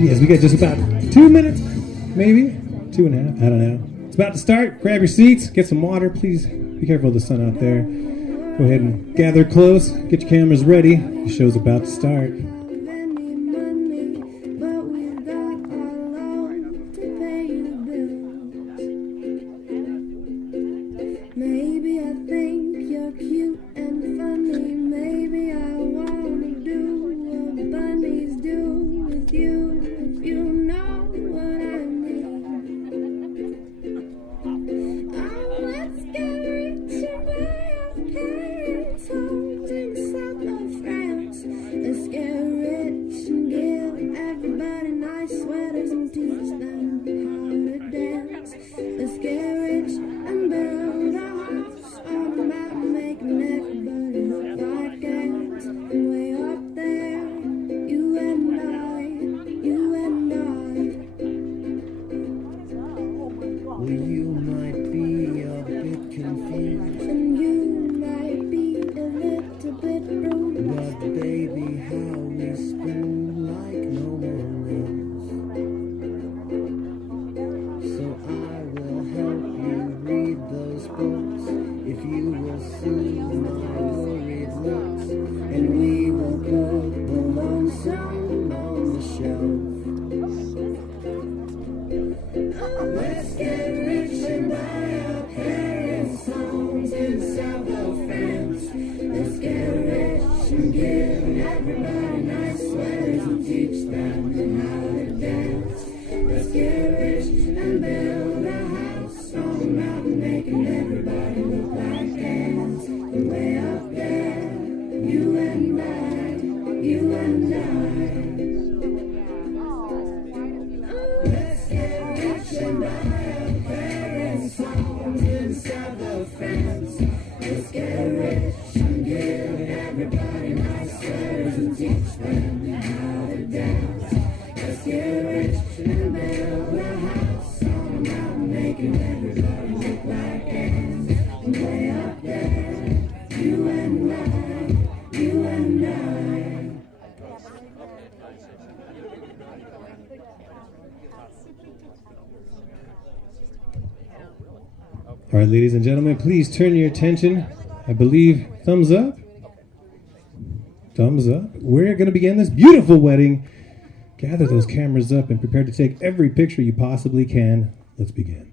Yes, we got just about 2 minutes, maybe 2.5. I don't know. It's about to start. Grab your seats, get some water. Please be careful of the sun out there. Go ahead and gather close. Get your cameras ready. The show's about to start. Maybe I think you're cute and funny. Maybe I wanna do what bunnies do with you, if you know what I mean. Oh, let's get rich and buy our parents' homes in the south of France. Let's get rich and give everybody nice sweaters and teach them how to dance. Let's get rich and build a house on the mountain, making everybody look like ants. And way up there, you and I, you and I. Well, you might be a bit confused, And you might be a little bit rude, but baby, how we spoon like no one else. So I will help you read those books if you will soothe my worried looks, and we will put the lonesome on the shelf. let's get rich and buy our parents' homes in the south of France. Let's get rich and give everybody nice sweaters and teach them how to dance. Let's get rich and build a house on the mountain, making everybody look like ants. And way up there, you and I, you and I. Let's get rich and buy our parents' homes in the south of France. Let's get rich and give everybody nice sweaters and teach them how to dance. Let's get rich and build a house on the mountain, making everybody look like ants. And way up there, you and I, you and I. All right, ladies and gentlemen, please turn your attention. I believe thumbs up. Thumbs up. We're going to begin this beautiful wedding. Gather those cameras up and prepare to take every picture you possibly can. Let's begin.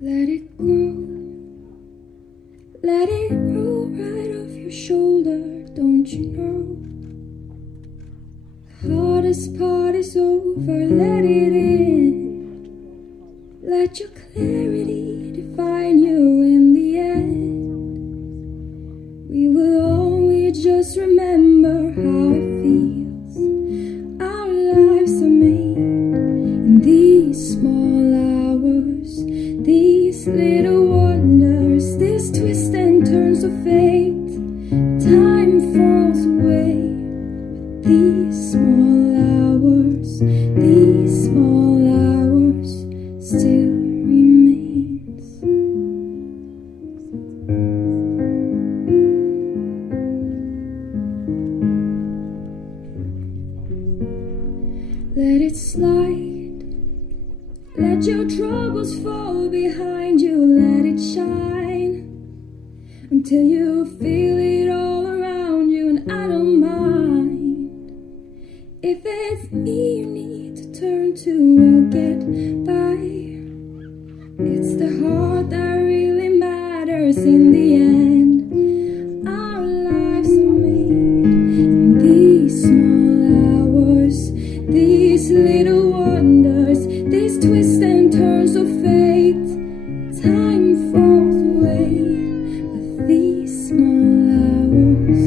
Let it grow. Let it roll right off your shoulder, don't you know? The hardest part is over, let it in. Let your clarity define you in the end. We will always just remember how it feels. Our lives are made in these small hours, these little wonders, this twist and turns of fate. Time falls away, but these small hours, these small hours still remains. Let it slide. Let your troubles fall behind you. Let it shine until you feel it all around you. And I don't mind if it's me you need to turn to. We'll get by. It's the heart that really matters in the end. Our lives are made in these small hours, these little wonders, these twists and turns of fate. Time falls away, but these small hours,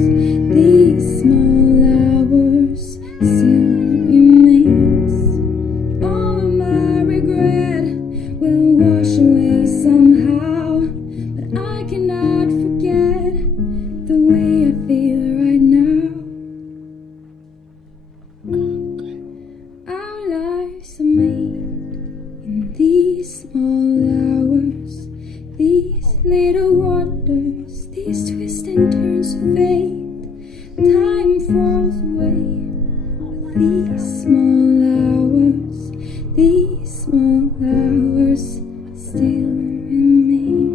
these small hours still remains. All of my regret will wash away somehow, but I cannot forget the way I feel right now. Our lives are made in these small hours. little wonders, these twists and turns fade. Time falls away. These small hours still remain.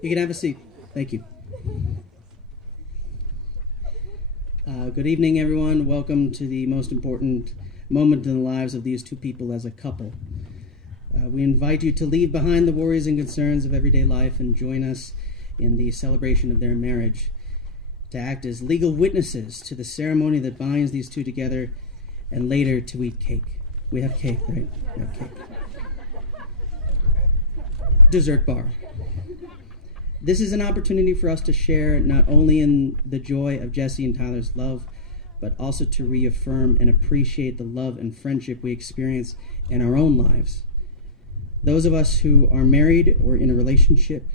You can have a seat. Thank you. Good evening, everyone. Welcome to the most important moment in the lives of these two people as a couple. We invite you to leave behind the worries and concerns of everyday life and join us in the celebration of their marriage, to act as legal witnesses to the ceremony that binds these two together, and later to eat cake. We have cake, right? We have cake. Dessert bar. This is an opportunity for us to share not only in the joy of Jessi and Tyler's love, but also to reaffirm and appreciate the love and friendship we experience in our own lives. Those of us who are married or in a relationship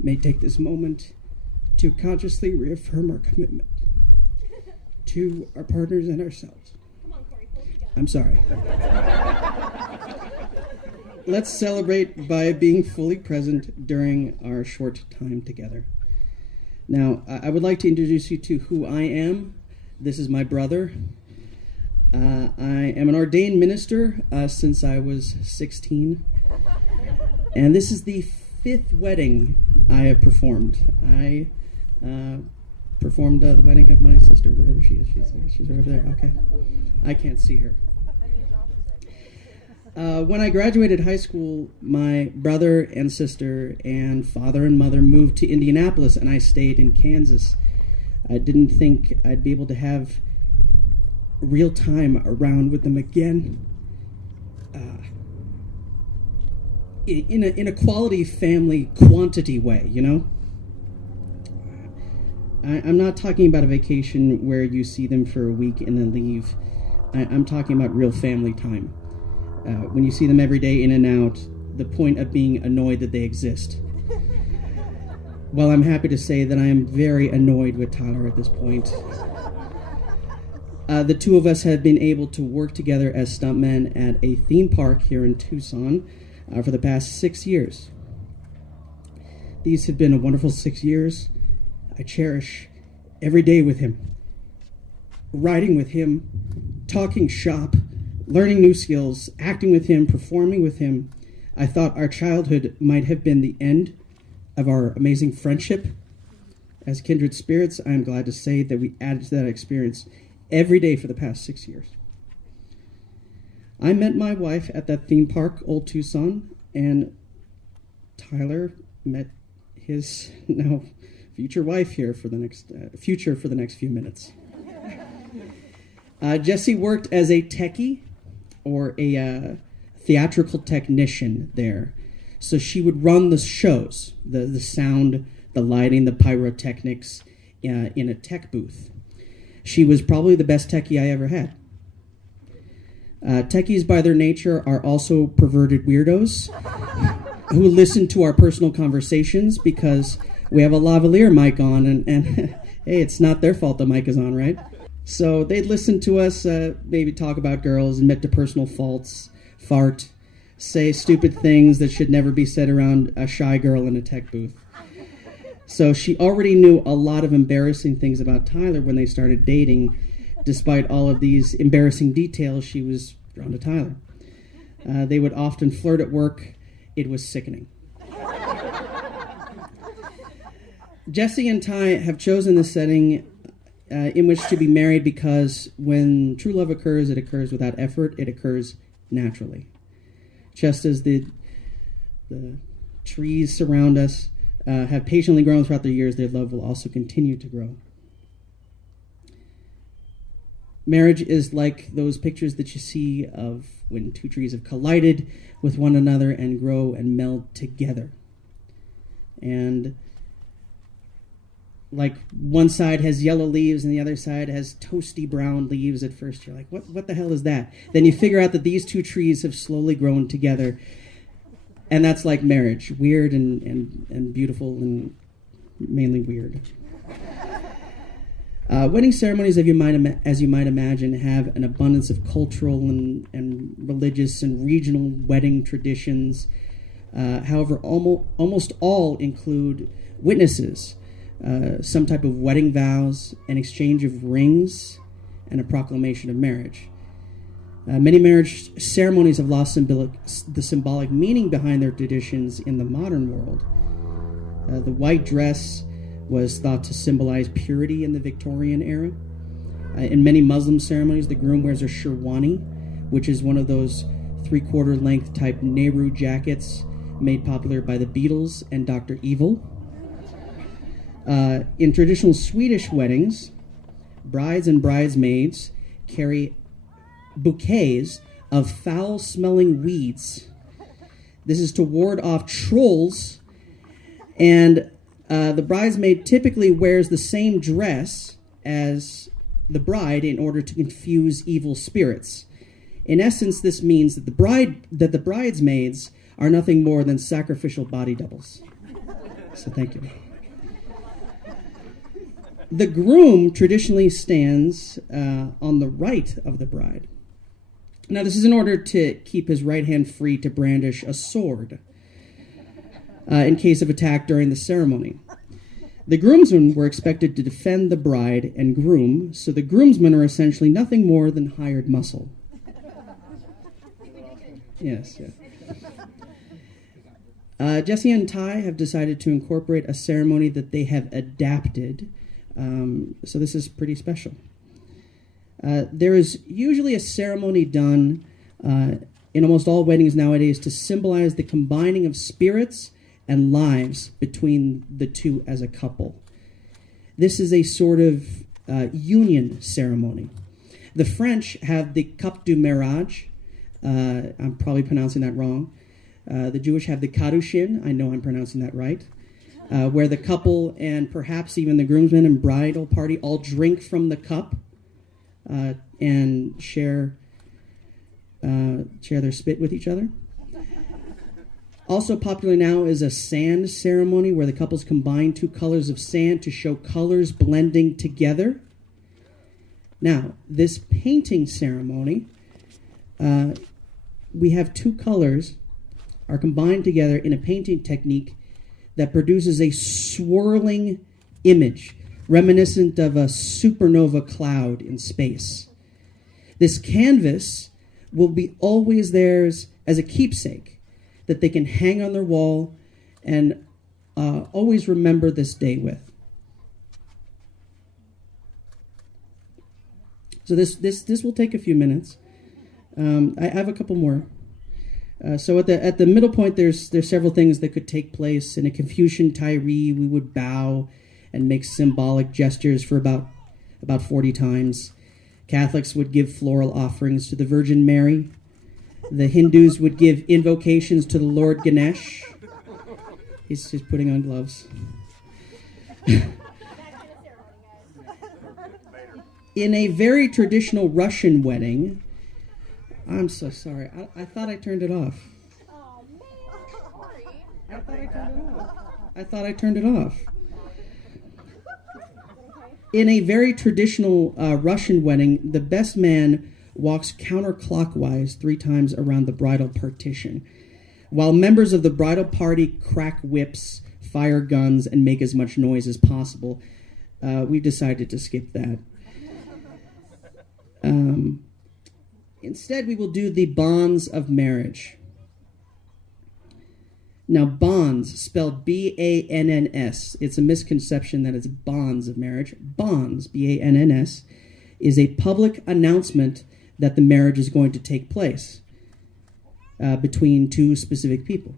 may take this moment to consciously reaffirm our commitment to our partners and ourselves. I'm sorry. Let's celebrate by being fully present during our short time together. Now, I would like to introduce you to who I am. This is my brother. I am an ordained minister since I was 16. And this is the 5th wedding I have performed. I performed the wedding of my sister, wherever she is. She's right over there. Okay. I can't see her. When I graduated high school, my brother and sister and father and mother moved to Indianapolis, and I stayed in Kansas. I didn't think I'd be able to have real time around with them again in a quality family quantity way, you know? I'm not talking about a vacation where you see them for a week and then leave. I'm talking about real family time. When you see them every day in and out, the point of being annoyed that they exist. Well, I'm happy to say that I am very annoyed with Tyler at this point. The two of us have been able to work together as stuntmen at a theme park here in Tucson for the past 6 years. These have been a wonderful 6 years. I cherish every day with him, riding with him, talking shop, learning new skills, acting with him, performing with him. I thought our childhood might have been the end of our amazing friendship. As kindred spirits, I am glad to say that we added to that experience every day for the past 6 years. I met my wife at that theme park, Old Tucson, and Tyler met his now future wife here for the next few minutes. Jessi worked as a techie or a theatrical technician there. So she would run the shows, the sound, the lighting, the pyrotechnics in a tech booth. She was probably the best techie I ever had. Techies by their nature are also perverted weirdos who listen to our personal conversations because we have a lavalier mic on and hey, it's not their fault the mic is on, right? So they'd listen to us maybe talk about girls, admit to personal faults, fart, say stupid things that should never be said around a shy girl in a tech booth. So she already knew a lot of embarrassing things about Tyler when they started dating. Despite all of these embarrassing details, she was drawn to Tyler. They would often flirt at work. It was sickening. Jessi and Ty have chosen this setting in which to be married because when true love occurs, it occurs without effort. It occurs naturally. Just as the trees surround us have patiently grown throughout the years, their love will also continue to grow. Marriage is like those pictures that you see of when two trees have collided with one another and grow and meld together. And like one side has yellow leaves and the other side has toasty brown leaves. At first you're like, what the hell is that? Then you figure out that these two trees have slowly grown together. And that's like marriage, weird and beautiful and mainly weird. Wedding ceremonies, as you might imagine, have an abundance of cultural and religious and regional wedding traditions. However, almost all include witnesses, some type of wedding vows, an exchange of rings, and a proclamation of marriage. Many marriage ceremonies have lost the symbolic meaning behind their traditions in the modern world. The white dress was thought to symbolize purity in the Victorian era. In many Muslim ceremonies, the groom wears a sherwani, which is one of those three-quarter length type Nehru jackets made popular by the Beatles and Dr. Evil. In traditional Swedish weddings, brides and bridesmaids carry bouquets of foul-smelling weeds. This is to ward off trolls, and the bridesmaid typically wears the same dress as the bride in order to confuse evil spirits. In essence, this means that the bridesmaids are nothing more than sacrificial body doubles. So thank you. The groom traditionally stands on the right of the bride. Now, this is in order to keep his right hand free to brandish a sword in case of attack during the ceremony. The groomsmen were expected to defend the bride and groom, so the groomsmen are essentially nothing more than hired muscle. Yes. Jessi and Ty have decided to incorporate a ceremony that they have adapted, so this is pretty special. There is usually a ceremony done in almost all weddings nowadays to symbolize the combining of spirits and lives between the two as a couple. This is a sort of union ceremony. The French have the Cup du Mariage. I'm probably pronouncing that wrong. The Jewish have the Kadushin. I know I'm pronouncing that right. Where the couple and perhaps even the groomsmen and bridal party all drink from the cup and share their spit with each other. Also popular now is a sand ceremony where the couples combine two colors of sand to show colors blending together. Now, this painting ceremony, we have two colors are combined together in a painting technique that produces a swirling image reminiscent of a supernova cloud in space. This canvas will be always theirs as a keepsake that they can hang on their wall and always remember this day with. So this will take a few minutes. I have a couple more. So at the middle point, there's several things that could take place. In a Confucian Tyree, we would bow and make symbolic gestures for about 40 times. Catholics would give floral offerings to the Virgin Mary. The Hindus would give invocations to the Lord Ganesh. He's putting on gloves. In a very traditional Russian wedding, I'm so sorry. I thought I turned it off. I thought I turned it off. In a very traditional Russian wedding, the best man walks counterclockwise 3 times around the bridal partition, while members of the bridal party crack whips, fire guns, and make as much noise as possible. We've decided to skip that. Instead, we will do the bonds of marriage. Now, bonds, spelled B-A-N-N-S. It's a misconception that it's bonds of marriage. Bonds, B-A-N-N-S, is a public announcement that the marriage is going to take place between 2 specific people.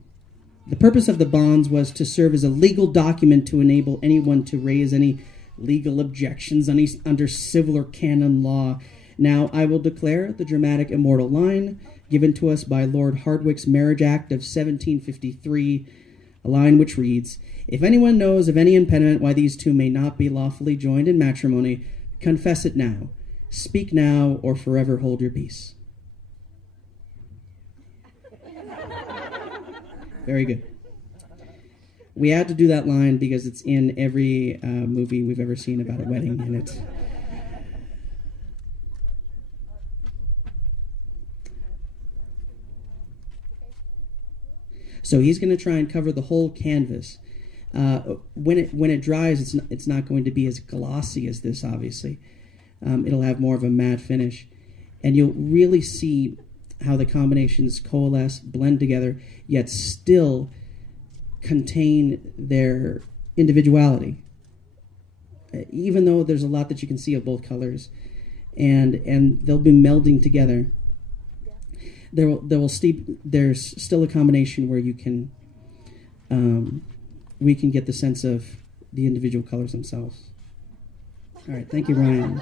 The purpose of the bonds was to serve as a legal document to enable anyone to raise any legal objections under civil or canon law. Now I will declare the dramatic immortal line given to us by Lord Hardwicke's Marriage Act of 1753, a line which reads, "If anyone knows of any impediment why these 2 may not be lawfully joined in matrimony, confess it now. Speak now, or forever hold your peace." Very good. We had to do that line because it's in every movie we've ever seen about a wedding, and it's... So he's going to try and cover the whole canvas. When it dries, it's not going to be as glossy as this, obviously. It'll have more of a matte finish. And you'll really see how the combinations coalesce, blend together, yet still contain their individuality. Even though there's a lot that you can see of both colors. And they'll be melding together. There's still a combination where you can, we can get the sense of the individual colors themselves. All right, thank you, Ryan.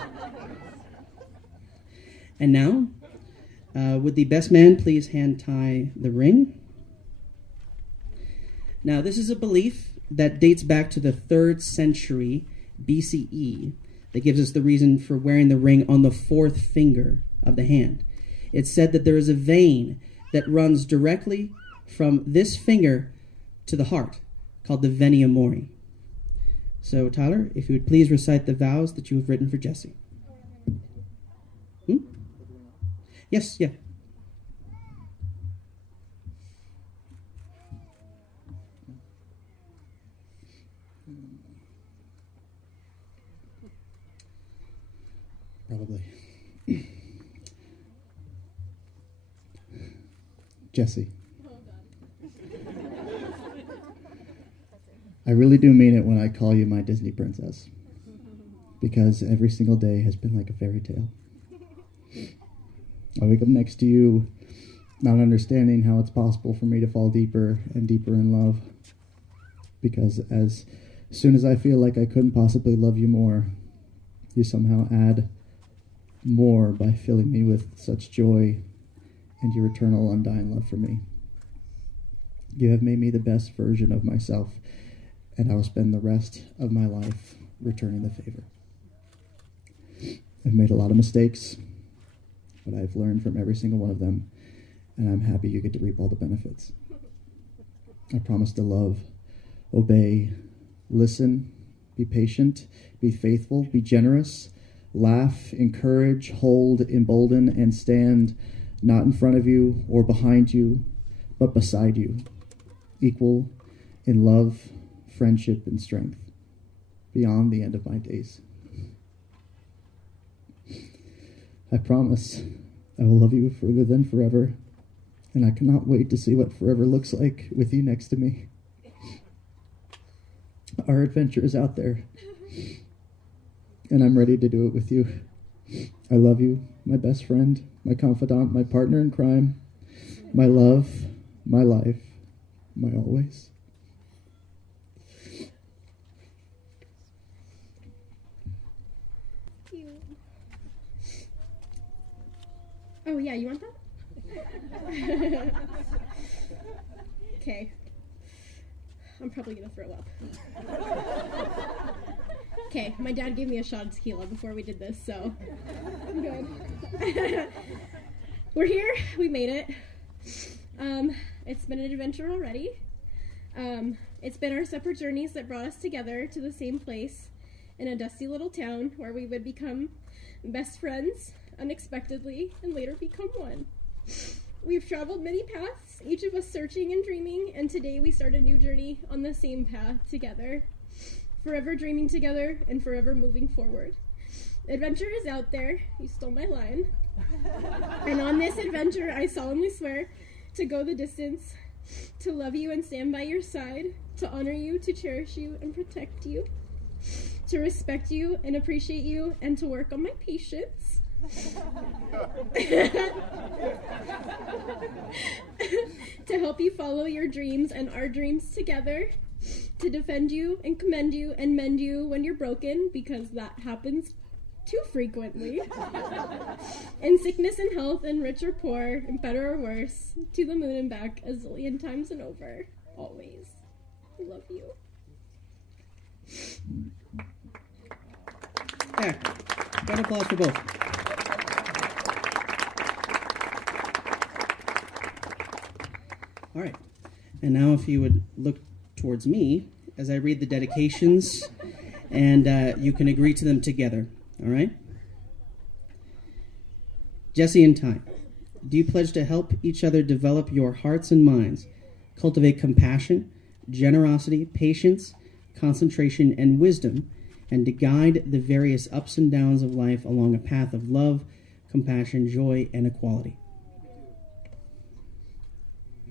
And now, would the best man please hand Ty the ring? Now, this is a belief that dates back to the 3rd century BCE that gives us the reason for wearing the ring on the 4th finger of the hand. It's said that there is a vein that runs directly from this finger to the heart, called the venia mori. So, Tyler, if you would please recite the vows that you have written for Jessi. Yes, yeah. Probably. Jessi, I really do mean it when I call you my Disney princess, because every single day has been like a fairy tale. I wake up next to you, not understanding how it's possible for me to fall deeper and deeper in love, because as soon as I feel like I couldn't possibly love you more, you somehow add more by filling me with such joy and your eternal undying love for me. You have made me the best version of myself, and I will spend the rest of my life returning the favor. I've made a lot of mistakes, but I've learned from every single one of them, and I'm happy you get to reap all the benefits. I promise to love, obey, listen, be patient, be faithful, be generous, laugh, encourage, hold, embolden, and stand not in front of you or behind you, but beside you, equal in love, friendship, and strength, beyond the end of my days. I promise I will love you further than forever, and I cannot wait to see what forever looks like with you next to me. Our adventure is out there, and I'm ready to do it with you. I love you, my best friend, my confidant, my partner in crime, my love, my life, my always. Oh, yeah, you want that? Okay. I'm probably gonna throw up. Okay, my dad gave me a shot of tequila before we did this, so I'm good. We're here. We made it. It's been an adventure already. It's been our separate journeys that brought us together to the same place in a dusty little town where we would become best friends unexpectedly and later become one. We've traveled many paths, each of us searching and dreaming, and today we start a new journey on the same path together, forever dreaming together and forever moving forward. Adventure is out there. You stole my line. And on this adventure, I solemnly swear to go the distance, to love you and stand by your side, to honor you, to cherish you and protect you, to respect you and appreciate you, and to work on my patience. To help you follow your dreams and our dreams together, to defend you and commend you and mend you when you're broken, because that happens too frequently. In sickness and health, and rich or poor, and better or worse, to the moon and back a zillion times and over, always. I love you. Yeah, round of applause for both. All right, and now if you would look towards me as I read the dedications, and you can agree to them together, all right? Jessi and Ty, do you pledge to help each other develop your hearts and minds, cultivate compassion, generosity, patience, concentration, and wisdom, and to guide the various ups and downs of life along a path of love, compassion, joy, and equality?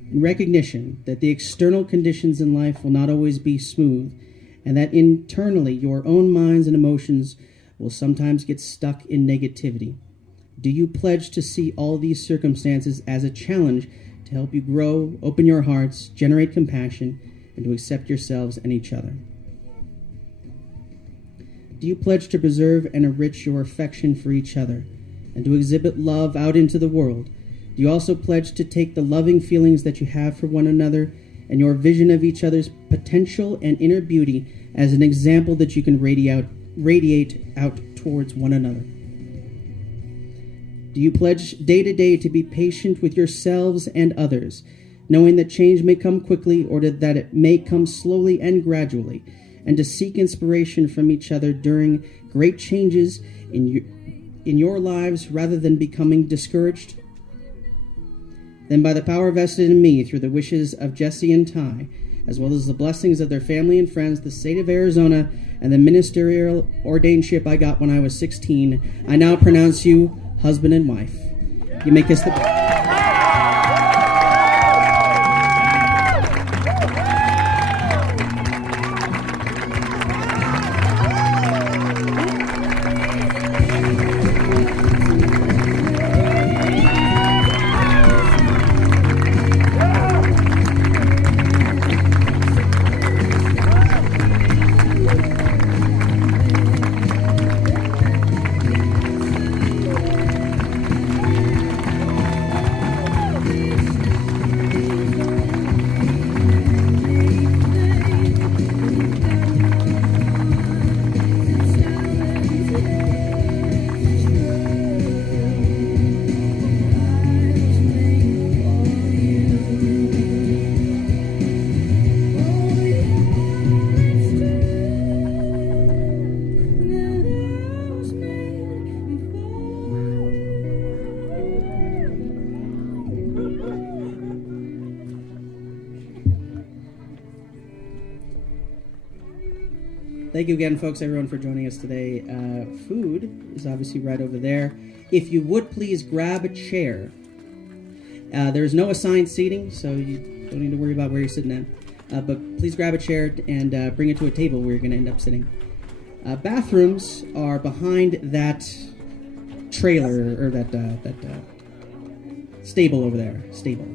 In recognition that the external conditions in life will not always be smooth, and that internally your own minds and emotions will sometimes get stuck in negativity, do you pledge to see all these circumstances as a challenge to help you grow, open your hearts, generate compassion, and to accept yourselves and each other? Do you pledge to preserve and enrich your affection for each other, and to exhibit love out into the world? Do you also pledge to take the loving feelings that you have for one another and your vision of each other's potential and inner beauty as an example that you can radiate out towards one another? Do you pledge day to day to be patient with yourselves and others, knowing that change may come quickly or that it may come slowly and gradually, and to seek inspiration from each other during great changes in your lives rather than becoming discouraged? Then by the power vested in me through the wishes of Jessi and Ty, as well as the blessings of their family and friends, the state of Arizona, and the ministerial ordainship I got when I was 16, I now pronounce you husband and wife. You may kiss the bride. Thank you again, folks, everyone, for joining us today. Food is obviously right over there. If you would please grab a chair. There's no assigned seating, so you don't need to worry about where you're sitting at. But please grab a chair and bring it to a table where you're going to end up sitting. Bathrooms are behind that trailer or that stable over there. Stable.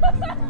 Ha ha!